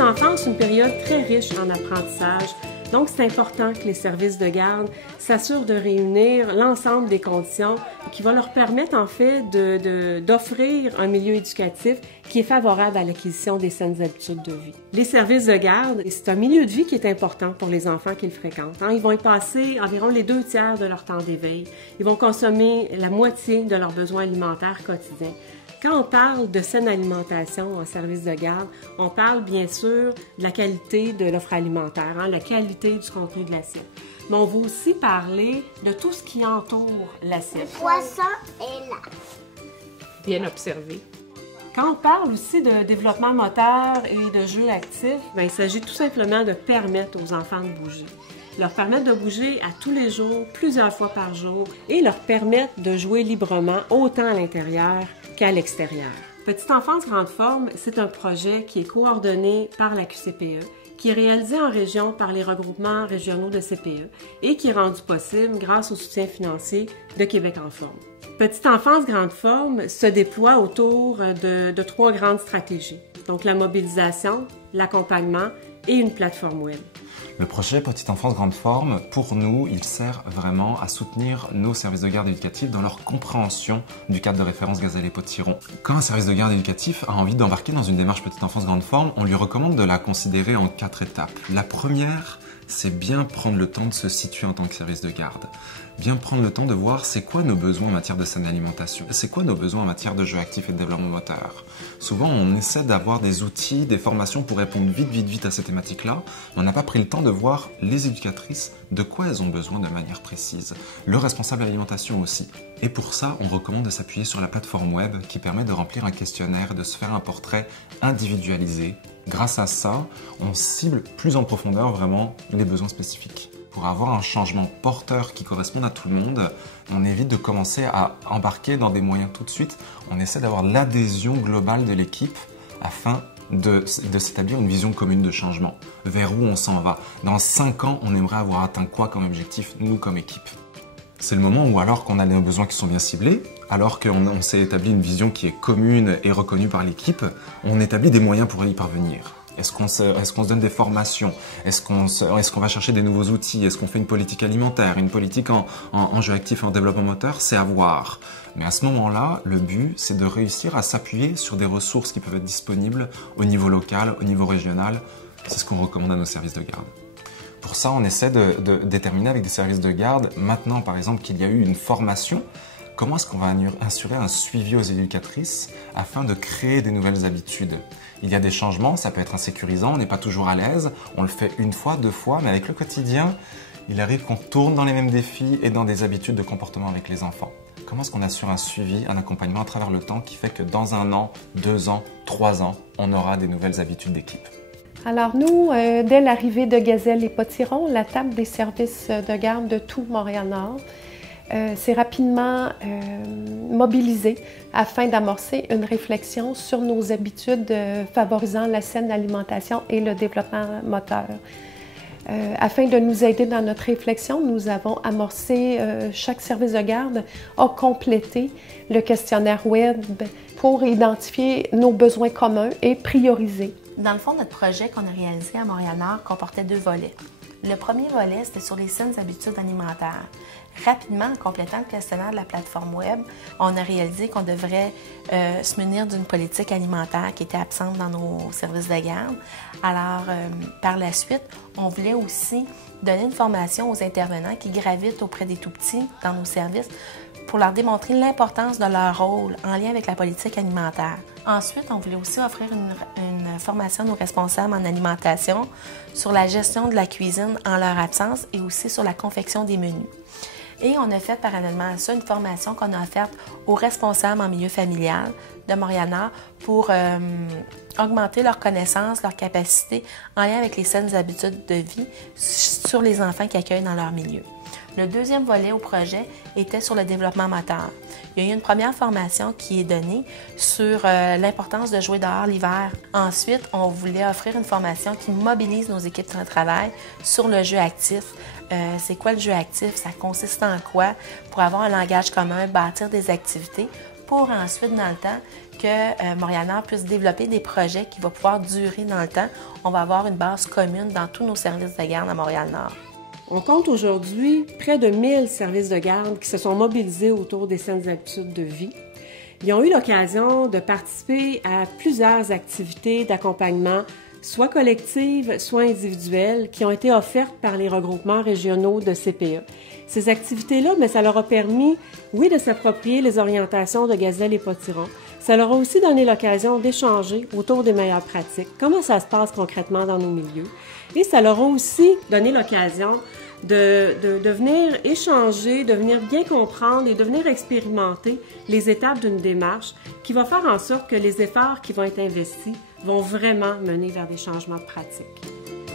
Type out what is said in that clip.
petite enfance, une période très riche en apprentissage. Donc, c'est important que les services de garde s'assurent de réunir l'ensemble des conditions qui vont leur permettre, en fait, d'offrir un milieu éducatif qui est favorable à l'acquisition des saines habitudes de vie. Les services de garde, c'est un milieu de vie qui est important pour les enfants qui le fréquentent. Ils vont y passer environ les 2/3 de leur temps d'éveil. Ils vont consommer la moitié de leurs besoins alimentaires quotidiens. Quand on parle de saine alimentation en service de garde, on parle bien sûr de la qualité de l'offre alimentaire, la qualité du contenu de l'assiette. Mais on va aussi parler de tout ce qui entoure l'assiette. Le poisson est là. Bien observé. Quand on parle aussi de développement moteur et de jeux actifs, il s'agit tout simplement de permettre aux enfants de bouger. Leur permettre de bouger à tous les jours, plusieurs fois par jour, et leur permettre de jouer librement autant à l'intérieur qu'à l'extérieur. Petite enfance grande forme, c'est un projet qui est coordonné par la QCPE, qui est réalisé en région par les regroupements régionaux de CPE et qui est rendu possible grâce au soutien financier de Québec en forme. Petite enfance grande forme se déploie autour de 3 grandes stratégies, donc la mobilisation, l'accompagnement et une plateforme web. Le projet Petite enfance grande forme, pour nous, il sert vraiment à soutenir nos services de garde éducatifs dans leur compréhension du cadre de référence Gazelle-et-Potiron. Quand un service de garde éducatif a envie d'embarquer dans une démarche Petite enfance grande forme, on lui recommande de la considérer en 4 étapes. La première, c'est bien prendre le temps de se situer en tant que service de garde. Bien prendre le temps de voir c'est quoi nos besoins en matière de saine alimentation, c'est quoi nos besoins en matière de jeux actifs et de développement moteur. Souvent, on essaie d'avoir des outils, des formations pour répondre vite à ces thématiques-là, mais on n'a pas pris le temps de voir les éducatrices de quoi elles ont besoin de manière précise. Le responsable de l'alimentation aussi. Et pour ça, on recommande de s'appuyer sur la plateforme web qui permet de remplir un questionnaire et de se faire un portrait individualisé. Grâce à ça, on cible plus en profondeur vraiment les besoins spécifiques. Pour avoir un changement porteur qui corresponde à tout le monde, on évite de commencer à embarquer dans des moyens tout de suite. On essaie d'avoir l'adhésion globale de l'équipe afin de s'établir une vision commune de changement. Vers où on s'en va. Dans 5 ans, on aimerait avoir atteint quoi comme objectif, nous comme équipe. C'est le moment où alors qu'on a des besoins qui sont bien ciblés, alors qu'on s'est établi une vision qui est commune et reconnue par l'équipe, on établit des moyens pour y parvenir. Est-ce qu'on se donne des formations? Est-ce qu'on va chercher des nouveaux outils? Est-ce qu'on fait une politique alimentaire? Une politique en jeu actif et en développement moteur? C'est à voir. Mais à ce moment-là, le but, c'est de réussir à s'appuyer sur des ressources qui peuvent être disponibles au niveau local, au niveau régional. C'est ce qu'on recommande à nos services de garde. Pour ça, on essaie de déterminer avec des services de garde, maintenant par exemple qu'il y a eu une formation, comment est-ce qu'on va assurer un suivi aux éducatrices afin de créer des nouvelles habitudes? Il y a des changements, ça peut être insécurisant, on n'est pas toujours à l'aise, on le fait 1 fois, 2 fois, mais avec le quotidien, il arrive qu'on tourne dans les mêmes défis et dans des habitudes de comportement avec les enfants. Comment est-ce qu'on assure un suivi, un accompagnement à travers le temps qui fait que dans 1 an, 2 ans, 3 ans, on aura des nouvelles habitudes d'équipe? Alors nous, dès l'arrivée de Gazelle-et-Potiron, la table des services de garde de tout Montréal-Nord s'est rapidement mobilisée afin d'amorcer une réflexion sur nos habitudes favorisant la saine alimentation et le développement moteur. Afin de nous aider dans notre réflexion, nous avons amorcé, chaque service de garde a complété le questionnaire web pour identifier nos besoins communs et prioriser. Dans le fond, notre projet qu'on a réalisé à Montréal-Nord comportait 2 volets. Le premier volet, c'était sur les saines habitudes alimentaires. Rapidement, en complétant le questionnaire de la plateforme web, on a réalisé qu'on devrait se munir d'une politique alimentaire qui était absente dans nos services de garde. Alors, par la suite, on voulait aussi donner une formation aux intervenants qui gravitent auprès des tout-petits dans nos services pour leur démontrer l'importance de leur rôle en lien avec la politique alimentaire. Ensuite, on voulait aussi offrir une formation à nos responsables en alimentation sur la gestion de la cuisine en leur absence et aussi sur la confection des menus. Et on a fait parallèlement à ça une formation qu'on a offerte aux responsables en milieu familial de Montréal-Nord pour augmenter leurs connaissances, leurs capacités en lien avec les saines habitudes de vie sur les enfants qu'ils accueillent dans leur milieu. Le deuxième volet au projet était sur le développement moteur. Il y a eu une première formation qui est donnée sur l'importance de jouer dehors l'hiver. Ensuite, on voulait offrir une formation qui mobilise nos équipes de travail sur le jeu actif. C'est quoi le jeu actif? Ça consiste en quoi? Pour avoir un langage commun, bâtir des activités pour ensuite, dans le temps, que Montréal-Nord puisse développer des projets qui vont pouvoir durer dans le temps. On va avoir une base commune dans tous nos services de garde à Montréal-Nord. On compte aujourd'hui près de 1000 services de garde qui se sont mobilisés autour des saines habitudes de vie. Ils ont eu l'occasion de participer à plusieurs activités d'accompagnement, soit collectives, soit individuelles, qui ont été offertes par les regroupements régionaux de CPE. Ces activités-là, ça leur a permis, oui, de s'approprier les orientations de Gazelle et Potiron. Ça leur a aussi donné l'occasion d'échanger autour des meilleures pratiques, comment ça se passe concrètement dans nos milieux. Et ça leur a aussi donné l'occasion de venir échanger, de venir bien comprendre et de venir expérimenter les étapes d'une démarche qui va faire en sorte que les efforts qui vont être investis vont vraiment mener vers des changements pratiques.